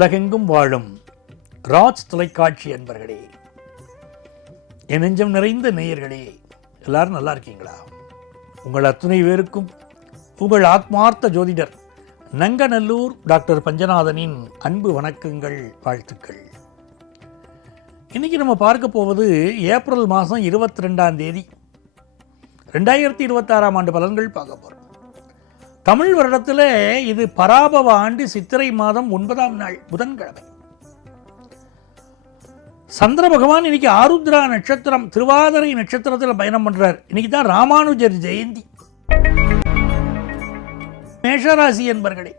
உலகெங்கும் வாழும் ராஜ் தொலைக்காட்சி அன்பர்களே, என் நெஞ்சம் நிறைந்த நேயர்களே, எல்லாரும் நல்லா இருக்கீங்களா? உங்கள் அத்துணை பேருக்கும் உங்கள் ஆத்மார்த்த ஜோதிடர் நங்கநல்லூர் டாக்டர் பஞ்சநாதனின் அன்பு வணக்கங்கள், வாழ்த்துக்கள். இன்னைக்கு நம்ம பார்க்க போவது ஏப்ரல் மாதம் 22ஆம் தேதி 2026ஆம் ஆண்டு பலன்கள் பார்க்க போகிறோம். தமிழ் வருடத்தில் இது பராபவ ஆண்டு சித்திரை மாதம் 9ஆம் நாள் புதன்கிழமை. சந்திர பகவான் இன்னைக்கு ஆருத்ரா நட்சத்திரம் திருவாதிரை நட்சத்திரத்தில் பயணம் பண்றார். இன்னைக்கு தான் ராமானுஜர் ஜெயந்தி. மேஷராசி என்பர்களே,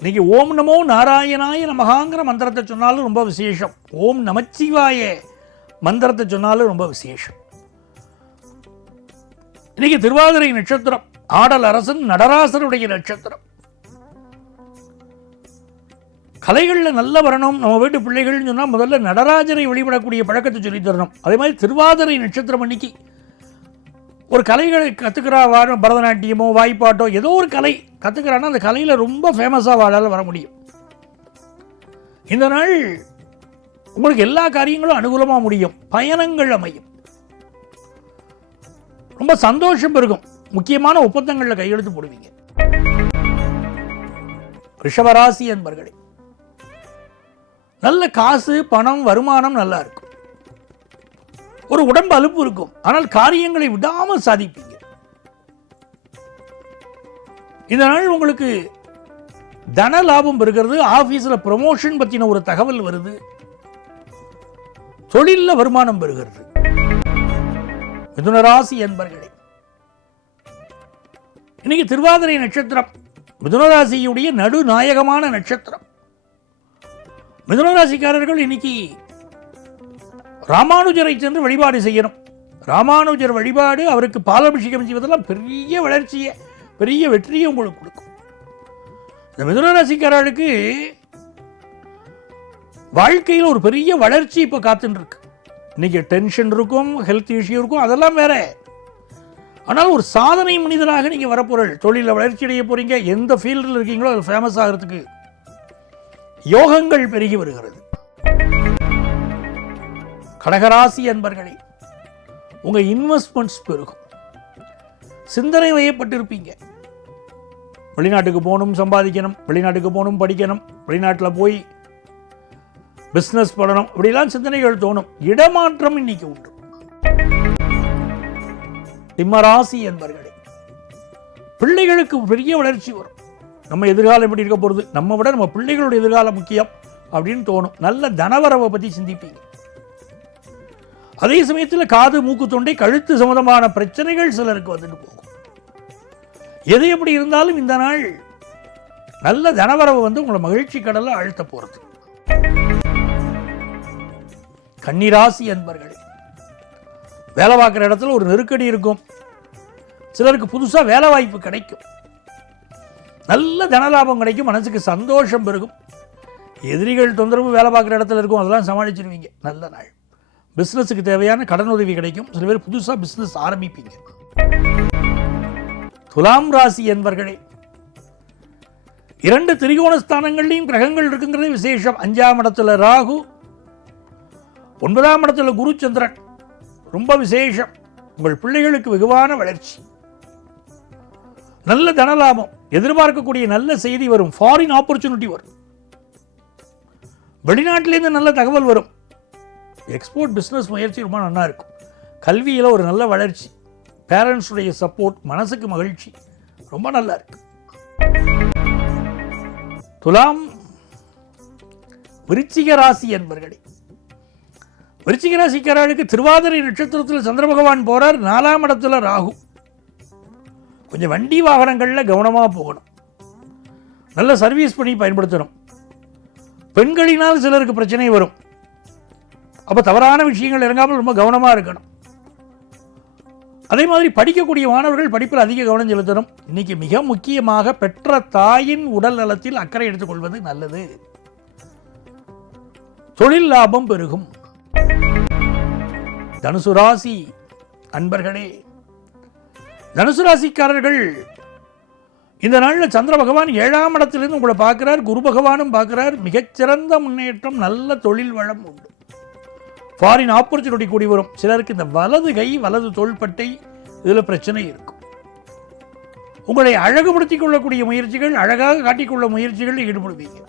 இன்னைக்கு ஓம் நமோ நாராயணாய நமகாங்கிற மந்திரத்தை சொன்னாலும் ரொம்ப விசேஷம். ஓம் நமச்சிவாய மந்திரத்தை சொன்னாலும் ரொம்ப விசேஷம். இன்னைக்கு திருவாதிரை நட்சத்திரம் ஆடல் அரசன் நடராசருடைய நட்சத்திரம். கலைகளில் நல்ல வரணும், நம்ம வீட்டு பிள்ளைகள்னு சொன்னால் முதல்ல நடராஜரை வழிபடக்கூடிய பழக்கத்தை சொல்லி தரணும். அதே மாதிரி திருவாதிரை நட்சத்திரம் அன்னைக்கு ஒரு கலைகளை கற்றுக்கிறா, பரதநாட்டியமோ வாய்ப்பாட்டோ ஏதோ ஒரு கலை கற்றுக்கிறான்னா அந்த கலையில் ரொம்ப ஃபேமஸாக வாழால் வர முடியும். இந்த நாள் உங்களுக்கு எல்லா காரியங்களும் அனுகூலமாக முடியும். பயணங்கள் அமையும், ரொம்ப சந்தோஷம் இருக்கும். முக்கியமான ஒப்பந்தங்களில் கையெழுத்து போடுவீங்க. ரிஷபராசி என்பர்களே, நல்ல காசு பணம் வருமானம் நல்லா இருக்கும். ஒரு உடம்பு அலுப்பு இருக்கும், ஆனால் காரியங்களை விடாமல் சாதிப்பீங்க. இந்த நாள் உங்களுக்கு தன லாபம் பெறுகிறது. ஆபீஸில் ப்ரமோஷன் பற்றின ஒரு தகவல் வருது. தொழிலில் வருமானம் பெறுகிறது. மிதுனராசி என்பர்களே, இன்னைக்கு திருவாதிரை நட்சத்திரம் மிதுனராசியுடைய நடுநாயகமான நட்சத்திரம். மிதுனராசிக்காரர்கள் இன்னைக்கு ராமானுஜரை சென்று வழிபாடு செய்யணும். ராமானுஜர் வழிபாடு, அவருக்கு பாலாபிஷேகம் செய்வதெல்லாம் பெரிய வளர்ச்சியை, பெரிய வெற்றியை உங்களுக்கு கொடுக்கும். இந்த மிதுனராசிக்காரர்களுக்கு வாழ்க்கையில் ஒரு பெரிய வளர்ச்சி இப்போ காத்துட்டு இருக்கு. இன்னைக்கு டென்ஷன் இருக்கும், ஹெல்த் இஷ்யூ இருக்கும், அதெல்லாம் வேற. ஆனால் ஒரு சாதனை மனிதராக நீங்கள் வரப்போறீங்க. தொழிலில் வளர்ச்சி அடைய போறீங்க. எந்த ஃபீல்டில் இருக்கீங்களோ அது ஃபேமஸ் ஆகிறதுக்கு யோகங்கள் பெருகி வருகிறது. கடகராசி அன்பர்களே, உங்கள் இன்வெஸ்ட்மெண்ட்ஸ் பெருகும். சிந்தனை வயப்பட்டிருப்பீங்க. வெளிநாட்டுக்கு போகணும், சம்பாதிக்கணும், வெளிநாட்டுக்கு போகணும், படிக்கணும், வெளிநாட்டில் போய் பிஸ்னஸ் பண்ணணும், இப்படிலாம் சிந்தனைகள் தோணும். இடமாற்றம் இன்னைக்கு உண்டு. சிம்மராசி என்பர்களே, பிள்ளைகளுக்கு பெரிய வளர்ச்சி வரும். நம்ம எதிர்காலம் எப்படி இருக்க போகிறது, நம்ம விட நம்ம பிள்ளைகளுடைய எதிர்காலம் முக்கியம் அப்படின்னு தோணும். நல்ல தனவரவை பற்றி சிந்திப்பீங்க. அதே சமயத்தில் காது மூக்கு தொண்டை கழுத்து சம்பந்தமான பிரச்சனைகள் சிலருக்கு வந்துட்டு போகும். எது எப்படி இருந்தாலும் இந்த நாள் நல்ல தனவரவை வந்து உங்களை மகிழ்ச்சி கடலை அழுத்த போகிறது. கன்னிராசி என்பர்களே, வேலை பார்க்குற இடத்துல ஒரு நெருக்கடி இருக்கும். சிலருக்கு புதுசாக வேலை வாய்ப்பு கிடைக்கும். நல்ல தனலாபம் கிடைக்கும். மனசுக்கு சந்தோஷம் பெருகும். எதிரிகள் தொந்தரவு வேலை பார்க்குற இடத்துல இருக்கும், அதெல்லாம் சமாளிச்சிருவீங்க. நல்ல நாள். பிஸ்னஸுக்கு தேவையான கடன் உதவி கிடைக்கும். சில பேர் புதுசாக பிஸ்னஸ் ஆரம்பிப்பீங்க. துலாம் ராசி என்பர்களே, 2 திரிகோண ஸ்தானங்கள்லையும் கிரகங்கள் இருக்குங்கிறதே விசேஷம். 5ஆம் இடத்துல ராகு, 9ஆம் இடத்துல குரு சந்திரன், ரொம்ப விசேஷம். உங்கள் பிள்ளைகளுக்கு வெகுவான வளர்ச்சி, நல்ல தனலாபம், எதிர்பார்க்கக்கூடிய நல்ல செய்தி வரும். ஃபாரின் ஆப்பர்ச்சுனிட்டி வரும். வெளிநாட்டிலேருந்து நல்ல தகவல் வரும். எக்ஸ்போர்ட் பிஸ்னஸ் முயற்சி ரொம்ப நல்லா இருக்கும். கல்வியில் ஒரு நல்ல வளர்ச்சி, பேரண்ட்ஸுடைய சப்போர்ட், மனசுக்கு மகிழ்ச்சி, ரொம்ப நல்லா இருக்கு. துலாம் விருச்சிக ராசி என்பர்களே, விருச்சிக ராசிக்காரர்களுக்கு திருவாதிரை நட்சத்திரத்தில் சந்திர பகவான் போறார். 4ஆம் இடத்துல ராகு. கொஞ்சம் வண்டி வாகனங்களில் கவனமாக போகணும். நல்ல சர்வீஸ் பண்ணி பயன்படுத்தணும். பெண்களினால் சிலருக்கு பிரச்சனை வரும். அப்போ தவறான விஷயங்கள் இறங்காமல் ரொம்ப கவனமாக இருக்கணும். அதே மாதிரி படிக்கக்கூடிய மாணவர்கள் படிப்பில் அதிக கவனம் செலுத்தணும். இன்னைக்கு மிக முக்கியமாக பெற்ற தாயின் உடல் நலத்தில் அக்கறை எடுத்துக்கொள்வது நல்லது. தொழில் லாபம் பெருகும். தனுசு ராசி அன்பர்களே, தனுசு ராசிக்காரர்கள் இந்த நாளில் சந்திர பகவான் 7ஆம் இடத்திலிருந்து உங்களை பார்க்கிறார், குரு பகவானும் பார்க்கிறார். மிகச்சிறந்த முன்னேற்றம், நல்ல தொழில் வளம் உண்டு. ஃபாரின் ஆப்பர்ச்சுனிட்டி கூடி வரும். சிலருக்கு இந்த வலது கை வலது தோள்பட்டை இதில் பிரச்சனை இருக்கும். உங்களை அழகுபடுத்திக் கொள்ளக்கூடிய முயற்சிகள், அழகாக காட்டிக்கொள்ள முயற்சிகள் ஈடுபடுவீங்க.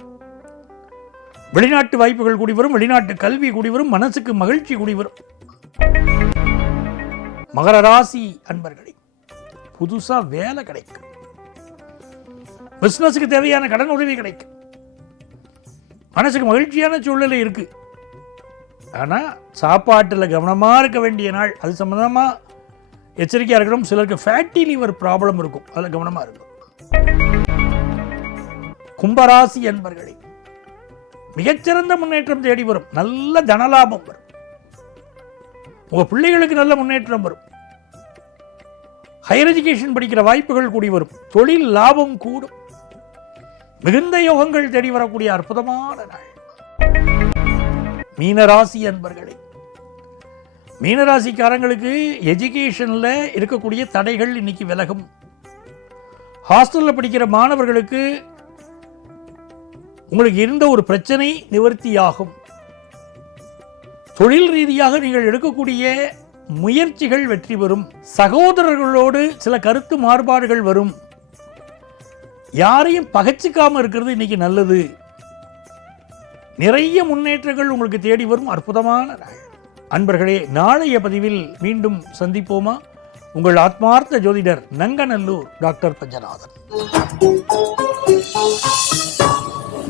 வெளிநாட்டு வாய்ப்புகள் கூடி வரும், வெளிநாட்டு கல்வி கூடி வரும், மனசுக்கு மகிழ்ச்சி கூடி வரும். மகர ராசி அன்பர்களே, புதுசா வேலை கிடைக்கும். பிசினஸுக்கு தேவையான கடன் உதவி கிடைக்கும். மனசுக்கு மகிழ்ச்சியான சூழ்நிலை இருக்கு. ஆனா சாப்பாட்டில் கவனமா இருக்க வேண்டிய நாள். அது சம்பந்தமா எச்சரிக்கையா இருக்கணும். சிலருக்கு ஃபேட்டி லிவர் ப்ராப்ளம் இருக்கும், அதில் கவனமா இருக்கும். கும்பராசி அன்பர்களே, மிகச்சிறந்த முன்னேற்றம் தேடி வரும். நல்ல தனலாபம் வரும். உங்க பிள்ளைகளுக்கு நல்ல முன்னேற்றம் வரும். ஹையர் எஜுகேஷன் படிக்கிற வாய்ப்புகள் கூடி வரும். தொழில் லாபம் கூடும். மிகுந்த யோகங்கள் தேடி வரக்கூடிய அற்புதமான நாள். மீனராசி அன்பர்களே, மீனராசிக்காரங்களுக்கு எஜுகேஷன்ல இருக்கக்கூடிய தடைகள் இன்னைக்கு விலகும். ஹாஸ்டல்ல படிக்கிற மாணவர்களுக்கு உங்களுக்கு இருந்த ஒரு பிரச்சனை நிவர்த்தியாகும். தொழில் ரீதியாக நீங்கள் எடுக்கக்கூடிய முயற்சிகள் வெற்றி பெறும். சகோதரர்களோடு சில கருத்து மாறுபாடுகள் வரும். யாரையும் பகைச்சிக்காம இருக்கிறது இன்னைக்கு நல்லது. நிறைய முன்னேற்றங்கள் உங்களுக்கு தேடி வரும் அற்புதமான நாள். அன்பர்களே, நாளைய பதிவில் மீண்டும் சந்திப்போமா? உங்கள் ஆத்மார்த்த ஜோதிடர் நங்கநல்லூர் டாக்டர் பஞ்சநாதன்.